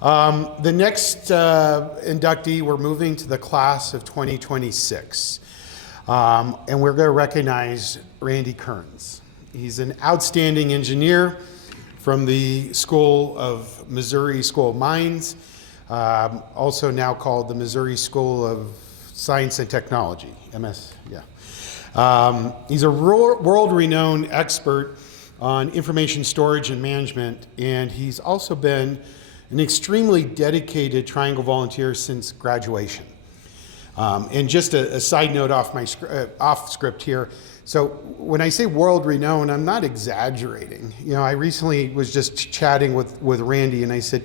The next inductee, we're moving to the class of 2026. And we're going to recognize Randy Kerns. He's an outstanding engineer from the Missouri School of Mines, also now called the Missouri School of Science and Technology, MS, yeah. He's a world-renowned expert on information storage and management, and he's also been an extremely dedicated Triangle volunteer since graduation. And just a side note off script here. So when I say world-renowned, I'm not exaggerating. You know, I recently was just chatting with Randy, and I said,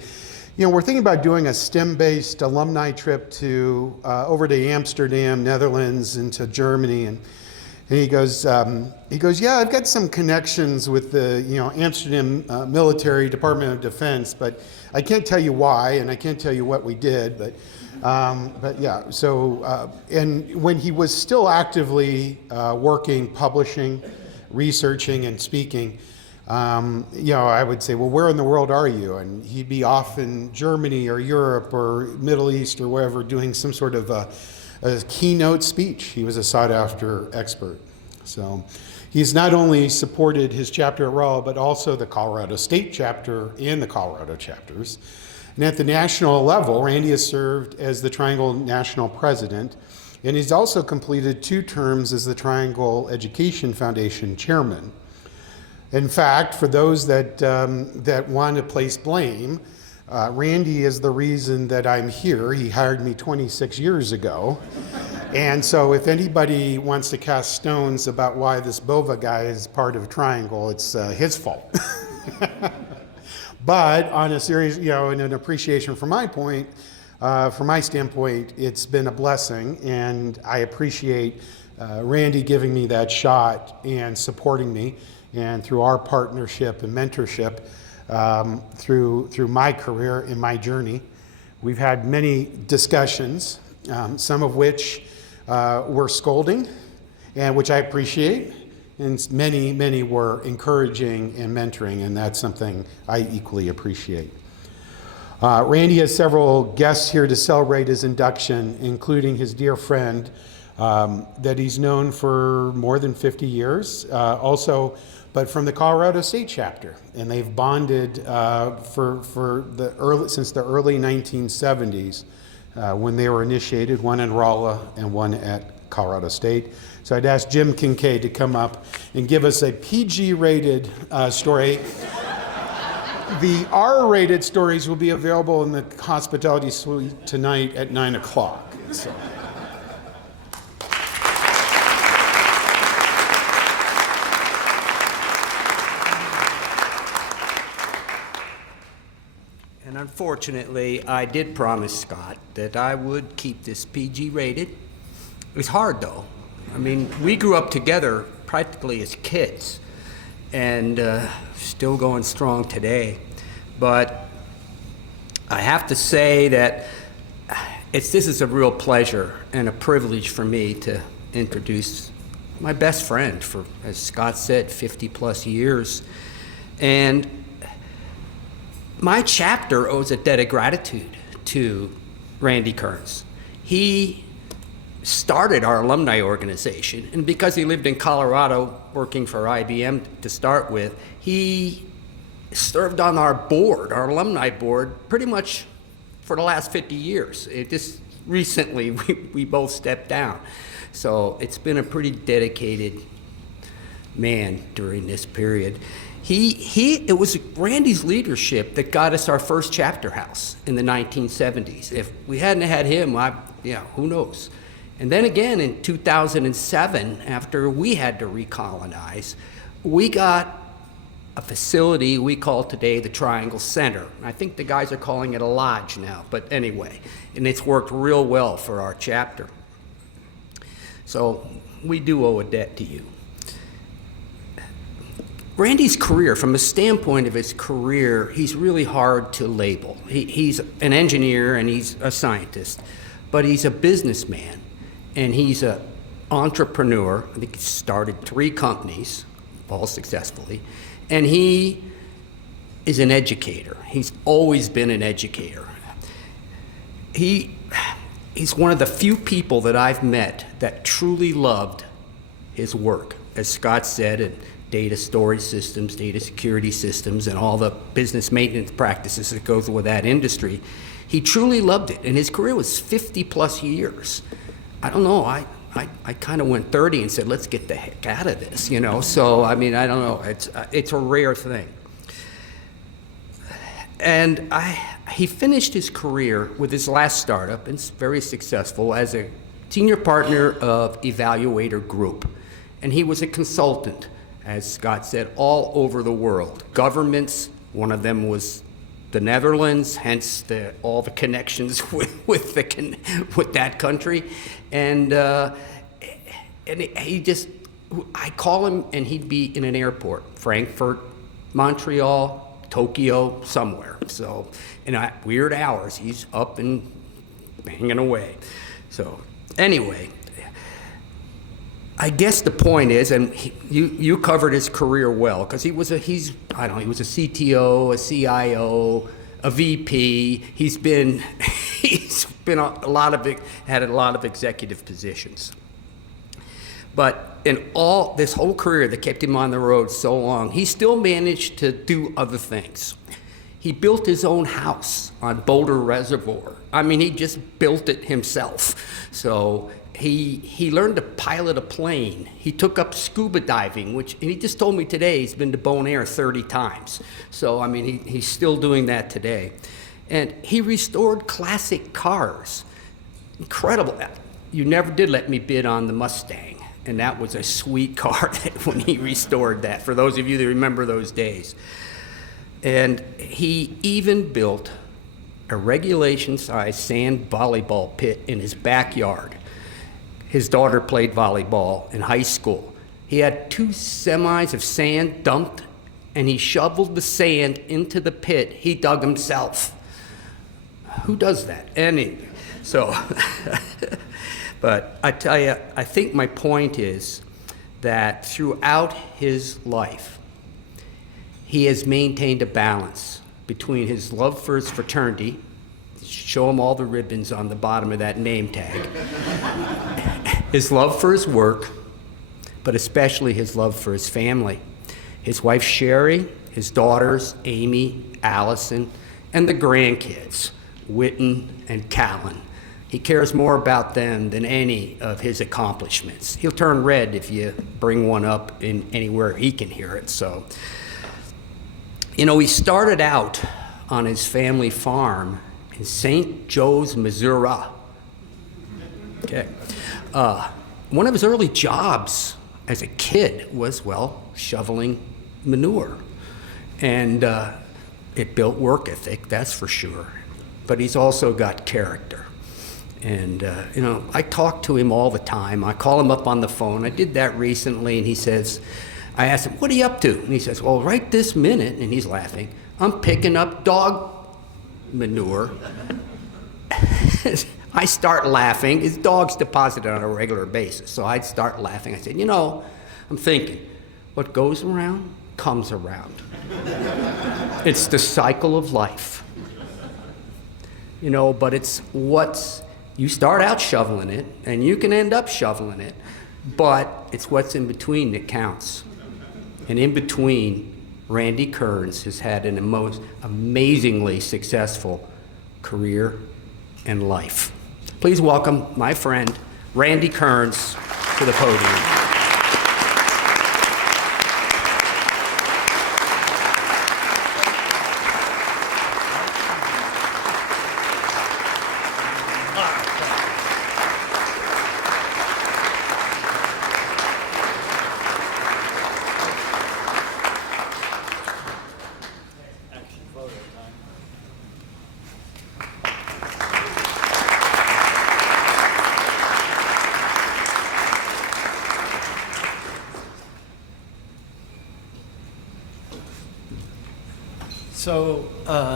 you know, we're thinking about doing a STEM-based alumni trip to over to Amsterdam, Netherlands, and to Germany, and he goes, yeah, I've got some connections with the, Amsterdam military Department of Defense, but I can't tell you why, and I can't tell you what we did, but yeah. So, and when he was still actively working, publishing, researching, and speaking, I would say, well, where in the world are you? And he'd be off in Germany or Europe or Middle East or wherever doing some sort of a keynote speech. He was a sought-after expert. So he's not only supported his chapter at Raleigh, but also the Colorado State chapter and the Colorado chapters. And at the national level, Randy has served as the Triangle National President, and he's also completed 2 terms as the Triangle Education Foundation Chairman. In fact, for those that want to place blame, Randy is the reason that I'm here. He hired me 26 years ago. And so if anybody wants to cast stones about why this Bova guy is part of Triangle, it's his fault. But on a serious, in an appreciation from my standpoint, it's been a blessing, and I appreciate Randy giving me that shot and supporting me, and through our partnership and mentorship, through my career and my journey. We've had many discussions, some of which were scolding, and which I appreciate, and many were encouraging and mentoring, and that's something I equally appreciate. Randy has several guests here to celebrate his induction, including his dear friend that he's known for more than 50 years, but from the Colorado State chapter, and they've bonded since the early 1970s when they were initiated, one in Raleigh and one at Colorado State. So I'd ask Jim Kincaid to come up and give us a PG-rated story. The R-rated stories will be available in the hospitality suite tonight at 9 o'clock. So. And unfortunately, I did promise Scott that I would keep this PG rated. It was hard though. I mean, we grew up together practically as kids, and still going strong today. But I have to say that this is a real pleasure and a privilege for me to introduce my best friend for, as Scott said, 50 plus years. And my chapter owes a debt of gratitude to Randy Kerns. He started our alumni organization, and because he lived in Colorado working for IBM to start with, he served on our board, our alumni board, pretty much for the last 50 years. It just recently we both stepped down. So it's been a pretty dedicated man during this period. It was Randy's leadership that got us our first chapter house in the 1970s. If we hadn't had him, who knows? And then again in 2007, after we had to recolonize, we got a facility we call today the Triangle Center. I think the guys are calling it a lodge now, but anyway, and it's worked real well for our chapter. So we do owe a debt to you. Randy's career, from a standpoint of his career, he's really hard to label. He's an engineer and he's a scientist, but he's a businessman and he's an entrepreneur. I think he started 3 companies, all successfully, and he is an educator. He's always been an educator. He's one of the few people that I've met that truly loved his work. As Scott said, in data storage systems, data security systems, and all the business maintenance practices that goes with that industry, he truly loved it. And his career was 50 plus years. I don't know, I kind of went 30 and said, let's get the heck out of this, you know? So, I mean, I don't know, it's a rare thing. And he finished his career with his last startup, and it's very successful, as a senior partner of Evaluator Group. And he was a consultant, as Scott said, all over the world. Governments, one of them was the Netherlands, hence all the connections with that country. And he just, I call him and he'd be in an airport, Frankfurt, Montreal, Tokyo, somewhere. So in weird hours, he's up and banging away. So anyway, I guess the point is, and you covered his career well, because he was a CTO, a CIO, a VP. He's been had a lot of executive positions. But in all this whole career that kept him on the road so long, he still managed to do other things. He built his own house on Boulder Reservoir. I mean, he just built it himself. So he learned to pilot a plane. He took up scuba diving, and he just told me today he's been to Bonaire 30 times. So, I mean, he's still doing that today. And he restored classic cars. Incredible. You never did let me bid on the Mustang. And that was a sweet car when he restored that, for those of you that remember those days. And he even built a regulation-sized sand volleyball pit in his backyard. His daughter played volleyball in high school. He had 2 semis of sand dumped, and he shoveled the sand into the pit he dug himself. Who does that? But I tell you, I think my point is that throughout his life, he has maintained a balance between his love for his fraternity, show him all the ribbons on the bottom of that name tag, his love for his work, but especially his love for his family. His wife Sherry, his daughters Amy, Allison, and the grandkids, Witten and Callan. He cares more about them than any of his accomplishments. He'll turn red if you bring one up in anywhere he can hear it. So, you know, he started out on his family farm in St. Joe's, Missouri. Okay. One of his early jobs as a kid was, well, shoveling manure. And it built work ethic, that's for sure. But he's also got character. And, you know, I talk to him all the time. I call him up on the phone. I did that recently, and he says, I asked him, what are you up to? And he says, well, right this minute, and he's laughing, I'm picking up dog manure. I start laughing. His dog's deposited on a regular basis, so I'd start laughing. I said, you know, I'm thinking, what goes around comes around. It's the cycle of life. You know, but it's you start out shoveling it, and you can end up shoveling it, but it's what's in between that counts. And in between, Randy Kerns has had an most amazingly successful career and life. Please welcome my friend, Randy Kerns, to the podium.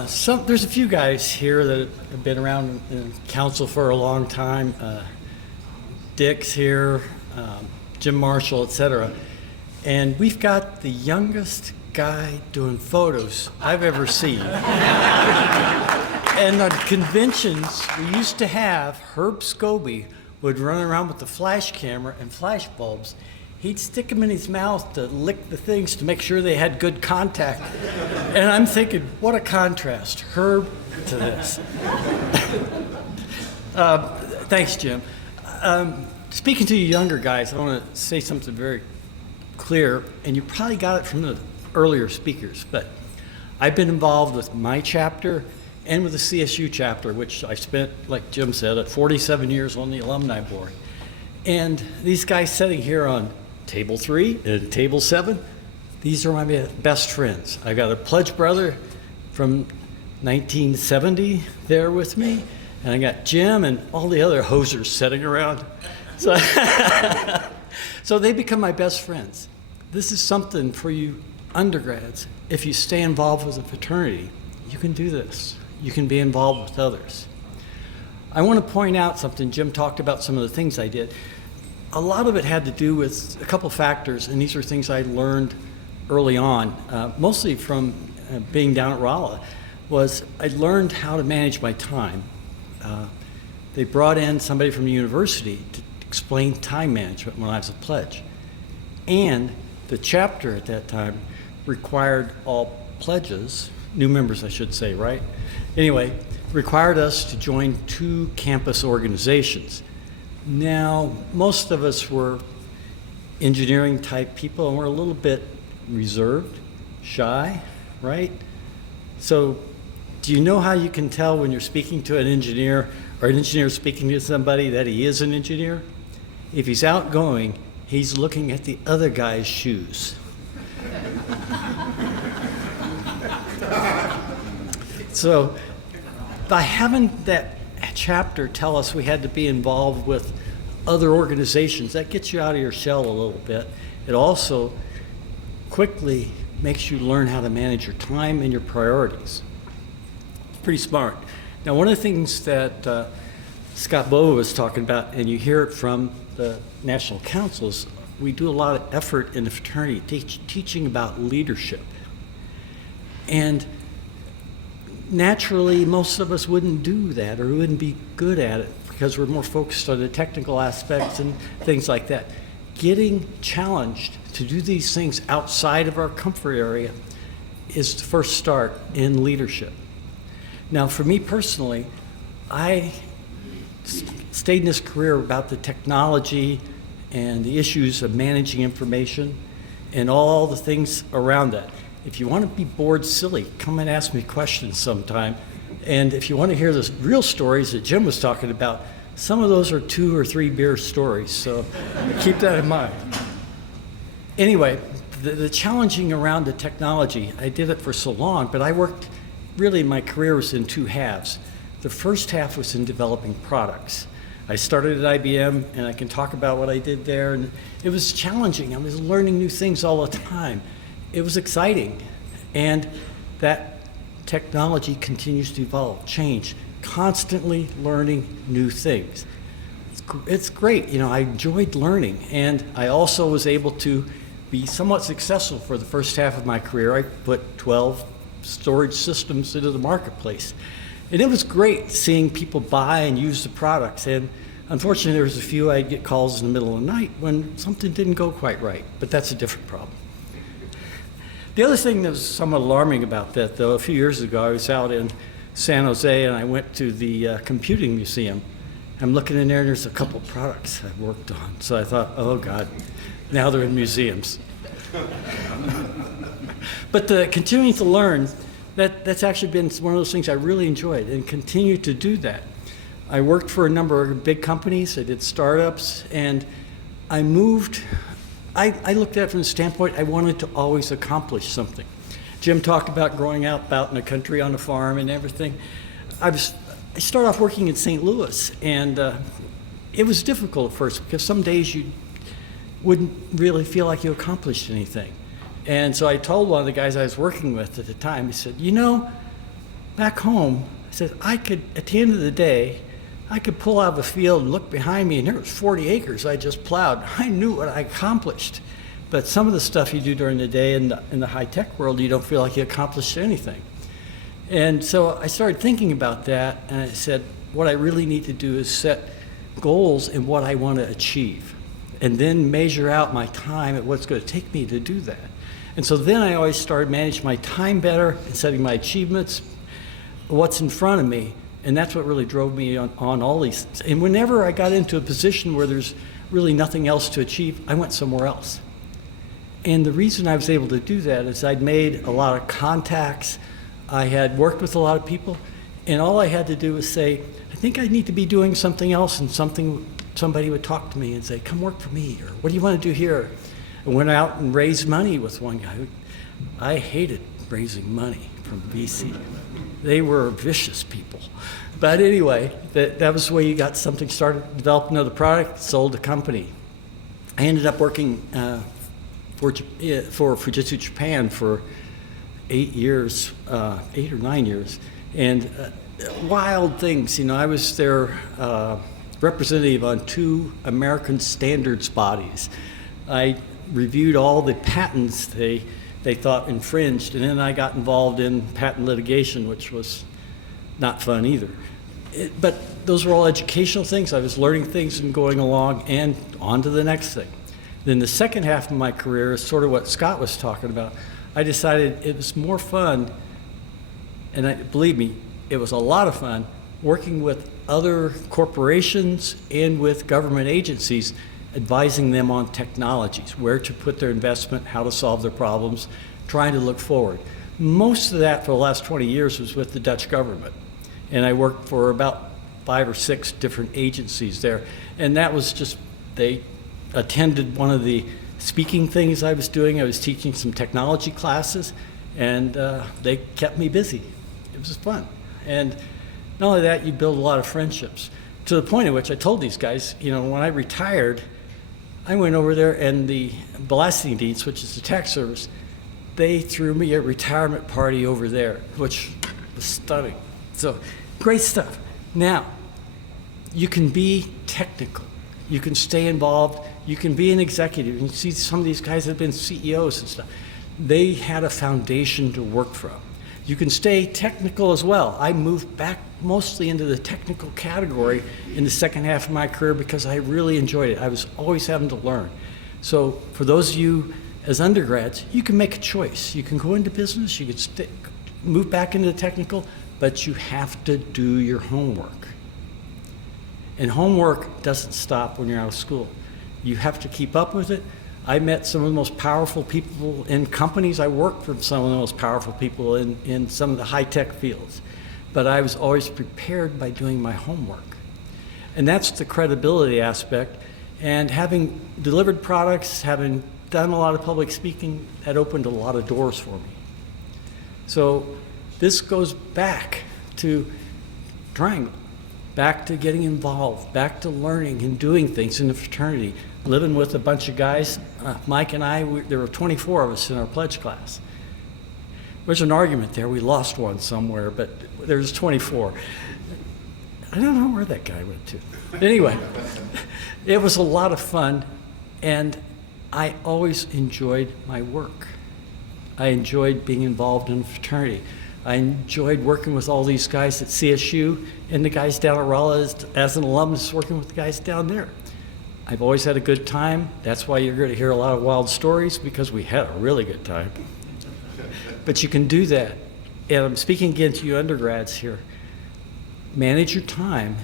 So there's a few guys here that have been around in council for a long time. Dick's here, Jim Marshall, etc. And we've got the youngest guy doing photos I've ever seen. And at conventions, we used to have Herb Scobie would run around with the flash camera and flash bulbs. He'd stick them in his mouth to lick the things to make sure they had good contact. And I'm thinking, what a contrast, Herb to this. Thanks, Jim. Speaking to you younger guys, I want to say something very clear, and you probably got it from the earlier speakers, but I've been involved with my chapter and with the CSU chapter, which I spent, like Jim said, at 47 years on the alumni board. And these guys sitting here on table 3 and table 7, these are my best friends. I got a pledge brother from 1970 there with me, and I got Jim and all the other hosers sitting around. So, so they become my best friends. This is something for you undergrads. If you stay involved with a fraternity, you can do this. You can be involved with others. I want to point out something. Jim talked about some of the things I did. A lot of it had to do with a couple factors, and these are things I learned early on, mostly from being down at Rolla, was I learned how to manage my time. They brought in somebody from the university to explain time management when I was a pledge. And the chapter at that time required all pledges, new members I should say, right? Anyway, required us to join 2 campus organizations. Now, most of us were engineering type people, and we're a little bit reserved, shy, right? So do you know how you can tell when you're speaking to an engineer or an engineer speaking to somebody that he is an engineer? If he's outgoing, he's looking at the other guy's shoes. So by having that chapter tell us we had to be involved with other organizations, that gets you out of your shell a little bit. It also quickly makes you learn how to manage your time and your priorities. It's pretty smart. Now, one of the things that Scott Bova was talking about, and you hear it from the National Councils, we do a lot of effort in the fraternity teaching about leadership. And naturally, most of us wouldn't do that or wouldn't be good at it because we're more focused on the technical aspects and things like that. Getting challenged to do these things outside of our comfort area is the first start in leadership. Now, for me personally, I stayed in this career about the technology and the issues of managing information and all the things around that. If you want to be bored silly, come and ask me questions sometime. And if you want to hear the real stories that Jim was talking about, some of those are 2 or 3 beer stories, so keep that in mind. Anyway, the challenging around the technology, I did it for so long, but I worked, really my career was in 2 halves. The first half was in developing products. I started at IBM, and I can talk about what I did there, and it was challenging. I was learning new things all the time. It was exciting, and that technology continues to evolve, change, constantly learning new things. It's great, you know, I enjoyed learning, and I also was able to be somewhat successful for the first half of my career. I put 12 storage systems into the marketplace, and it was great seeing people buy and use the products, and unfortunately there was a few I'd get calls in the middle of the night when something didn't go quite right, but that's a different problem. The other thing that was somewhat alarming about that, though, a few years ago, I was out in San Jose and I went to the computing museum. I'm looking in there and there's a couple products I've worked on. So I thought, oh God, now they're in museums. But continuing to learn, that's actually been one of those things I really enjoyed and continue to do that. I worked for a number of big companies, I did startups, and I moved. I looked at it from the standpoint I wanted to always accomplish something. Jim talked about growing up out in the country on a farm and everything. I started off working in St. Louis, and it was difficult at first because some days you wouldn't really feel like you accomplished anything. And so I told one of the guys I was working with at the time, he said, you know, back home, I said, I could, at the end of the day, I could pull out of a field and look behind me, and there was 40 acres I just plowed. I knew what I accomplished. But some of the stuff you do during the day in the high-tech world, you don't feel like you accomplished anything. And so I started thinking about that, and I said, what I really need to do is set goals in what I want to achieve, and then measure out my time at what's going to take me to do that. And so then I always started managing my time better and setting my achievements, what's in front of me, and that's what really drove me on all these things. And whenever I got into a position where there's really nothing else to achieve, I went somewhere else. And the reason I was able to do that is I'd made a lot of contacts, I had worked with a lot of people, and all I had to do was say, I think I need to be doing something else, and somebody would talk to me and say, come work for me, or what do you want to do here? I went out and raised money with one guy. I hated raising money from VC. They were vicious people. But anyway, that was the way you got something started, developed another product, sold a company. I ended up working for Fujitsu Japan for 8 or 9 years, and wild things. You know, I was their representative on 2 American standards bodies. I reviewed all the patents they thought infringed, and then I got involved in patent litigation, which was not fun either. But those were all educational things. I was learning things and going along and on to the next thing. Then the second half of my career is sort of what Scott was talking about. I decided it was more fun, and believe me, it was a lot of fun working with other corporations and with government agencies, advising them on technologies, where to put their investment, how to solve their problems, trying to look forward. Most of that for the last 20 years was with the Dutch government. And I worked for about 5 or 6 different agencies there. And that was just, they attended one of the speaking things I was doing. I was teaching some technology classes, and they kept me busy. It was fun. And not only that, you build a lot of friendships, to the point at which I told these guys, you know, when I retired, I went over there, and the Belastingdienst, which is the tax service, they threw me a retirement party over there, which was stunning. So great stuff. Now, you can be technical. You can stay involved. You can be an executive. You see some of these guys have been CEOs and stuff. They had a foundation to work from. You can stay technical as well. I moved back mostly into the technical category in the second half of my career because I really enjoyed it. I was always having to learn. So for those of you as undergrads, you can make a choice. You can go into business, you can move back into the technical, but you have to do your homework. And homework doesn't stop when you're out of school. You have to keep up with it. I met some of the most powerful people in companies. I worked for some of the most powerful people in some of the high-tech fields. But I was always prepared by doing my homework. And that's the credibility aspect. And having delivered products, having done a lot of public speaking, that opened a lot of doors for me. So this goes back to Triangle, back to getting involved, back to learning and doing things in the fraternity, living with a bunch of guys. Mike and I, there were 24 of us in our pledge class. There's an argument there. We lost one somewhere, but there's 24. I don't know where that guy went to. Anyway, it was a lot of fun, and I always enjoyed my work. I enjoyed being involved in the fraternity. I enjoyed working with all these guys at CSU and the guys down at Rolla as an alumnus working with the guys down there. I've always had a good time. That's why you're going to hear a lot of wild stories, because we had a really good time. But you can do that. And I'm speaking again to you undergrads here. Manage your time.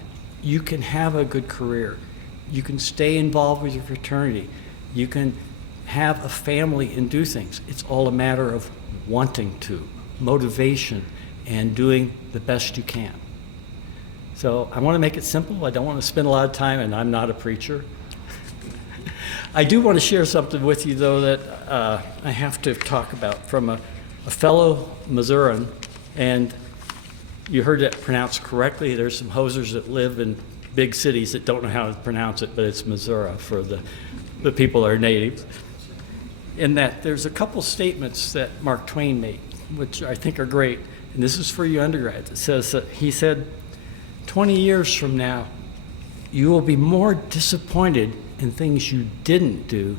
You can have a good career. You can stay involved with your fraternity. You can have a family and do things. It's all a matter of wanting to, motivation, and doing the best you can. So I want to make it simple. I don't want to spend a lot of time, and I'm not a preacher. I do want to share something with you, though, that I have to talk about from a fellow Missourian, and you heard that pronounced correctly. There's some hosers that live in big cities that don't know how to pronounce it, but it's Missouri for the people that are natives. In that there's a couple statements that Mark Twain made, which I think are great, and this is for you undergrads. It says that he said, 20 years from now, you will be more disappointed in things you didn't do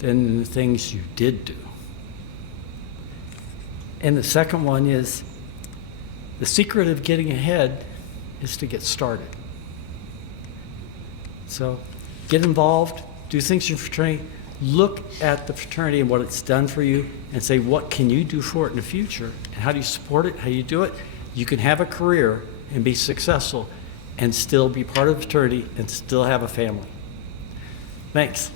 than in the things you did do. And the second one is, the secret of getting ahead is to get started. So get involved, do things in your fraternity, look at the fraternity and what it's done for you, and say, what can you do for it in the future? And how do you support it? How do you do it? You can have a career and be successful and still be part of a fraternity and still have a family. Thanks.